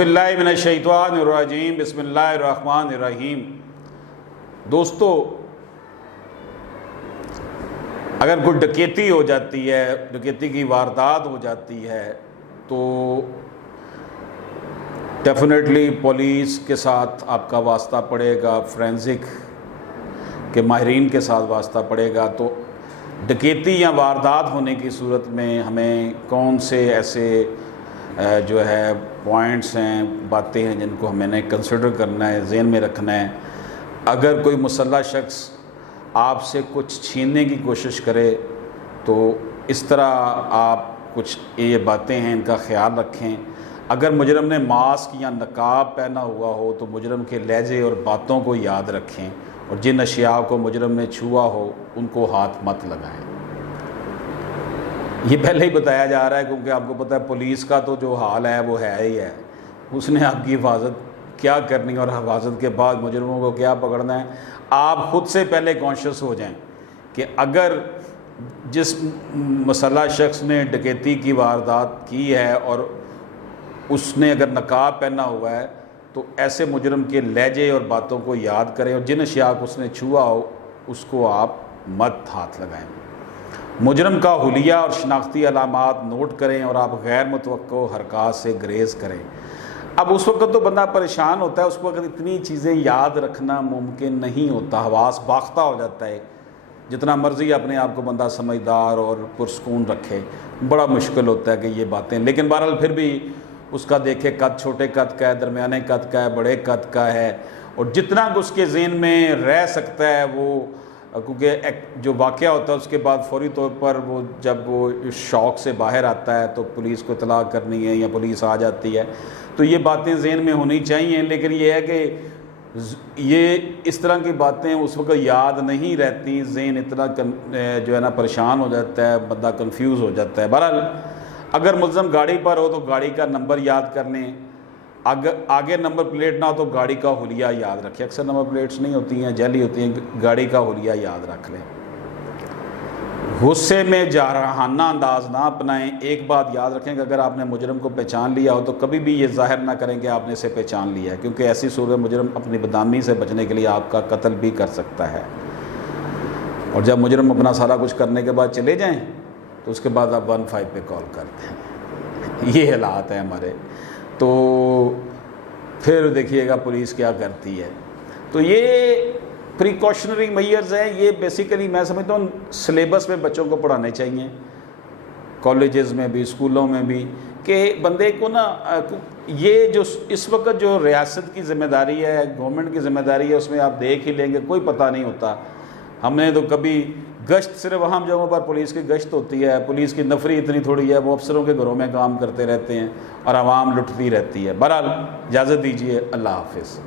बिल्लाहि मिनश्शैतानिर्रजीम बिस्मिल्लाहिर्रहमानिर्रहीम। दोस्तों, अगर कोई डकैती हो जाती है, डकैती की वारदात हो जाती है, तो डेफिनेटली पुलिस के साथ आपका वास्ता पड़ेगा, फोरेंसिक के माहिरीन के साथ वास्ता पड़ेगा। तो डकैती या वारदात होने की सूरत में हमें कौन से ऐसे जो है पॉइंट्स हैं, बातें हैं जिनको हमें कंसिडर करना है, ज़हन में रखना है। अगर कोई मुसल्लह शख्स आपसे कुछ छीनने की कोशिश करे तो इस तरह आप कुछ ये बातें हैं, इनका ख्याल रखें। अगर मुजरम ने मास्क या नकाब पहना हुआ हो तो मुजरम के लहजे और बातों को याद रखें, और जिन अशिया को मुजरम ने छुआ हो उनको हाथ मत लगाएं। ये पहले ही बताया जा रहा है क्योंकि आपको पता है पुलिस का तो जो हाल है वो है ही है। उसने आपकी हिफाजत क्या करनी और हिफाजत के बाद मुजरमों को क्या पकड़ना है। आप ख़ुद से पहले कॉन्शियस हो जाएं कि अगर जिस मुसल्लह शख्स ने डकैती की वारदात की है और उसने अगर नकाब पहना हुआ है तो ऐसे मुजरम के लहजे और बातों को याद करें, और जिन अशिया को उसने छुआ हो उसको आप मत हाथ लगाएं। मुजरम का हुलिया और शनाख्ती अलामात नोट करें और आप गैर मुतवक्को हरकत से ग्रेज़ करें। अब उस वक्त तो बंदा परेशान होता है, उसको अगर इतनी चीज़ें याद रखना मुमकिन नहीं होता, हवास बाख्ता हो जाता है। जितना मर्ज़ी अपने आप को बंदा समझदार और पुरसकून रखे, बड़ा मुश्किल होता है कि ये बातें। लेकिन बहरहाल फिर भी उसका देखे कद छोटे कद का है, दरमियाने कद का है, बड़े कद का है, और जितना उसके ज़हन में रह सकता है वो, क्योंकि जो वाक़या होता है उसके बाद फौरी तौर पर वो जब वो शौक़ से बाहर आता है तो पुलिस को इत्तला करनी है या पुलिस आ जाती है, तो ये बातें ज़हन में होनी चाहिए। लेकिन ये है कि ये इस तरह की बातें उस वक्त याद नहीं रहती, ज़हन इतना जो है ना परेशान हो जाता है, बंदा कंफ्यूज हो जाता है। बहरहाल अगर मुल्ज़म गाड़ी पर हो तो गाड़ी का नंबर याद कर लें, अगर आगे नंबर प्लेट ना हो तो गाड़ी का हुलिया याद रखें। अक्सर नंबर प्लेट्स नहीं होती हैं, जाली होती हैं, गाड़ी का हुलिया याद रख लें। गुस्से में जारहाना अंदाज ना अपनाएं। एक बात याद रखें कि अगर आपने मुजरम को पहचान लिया हो तो कभी भी ये ज़ाहिर ना करें कि आपने इसे पहचान लिया है, क्योंकि ऐसी सूरत मुजरम अपनी बदनामी से बचने के लिए आपका कत्ल भी कर सकता है। और जब मुजरम अपना सारा कुछ करने के बाद चले जाएँ तो उसके बाद आप 15 पे कॉल करते हैं। ये हालात हैं हमारे। तो फिर देखिएगा पुलिस क्या करती है। तो ये प्रिकॉशनरी मेजर्स हैं, ये बेसिकली मैं समझता हूँ सिलेबस में बच्चों को पढ़ाने चाहिए, कॉलेजेस में भी, स्कूलों में भी, कि बंदे को ना ये जो इस वक्त जो रियासत की ज़िम्मेदारी है, गवर्नमेंट की ज़िम्मेदारी है, उसमें आप देख ही लेंगे कोई पता नहीं होता। हमने तो कभी गश्त, सिर्फ अहम जगहों पर पुलिस की गश्त होती है, पुलिस की नफरी इतनी थोड़ी है, वो अफसरों के घरों में काम करते रहते हैं और आवाम लुटती रहती है। बहरहाल इजाज़त दीजिए, अल्लाह हाफ़िज़।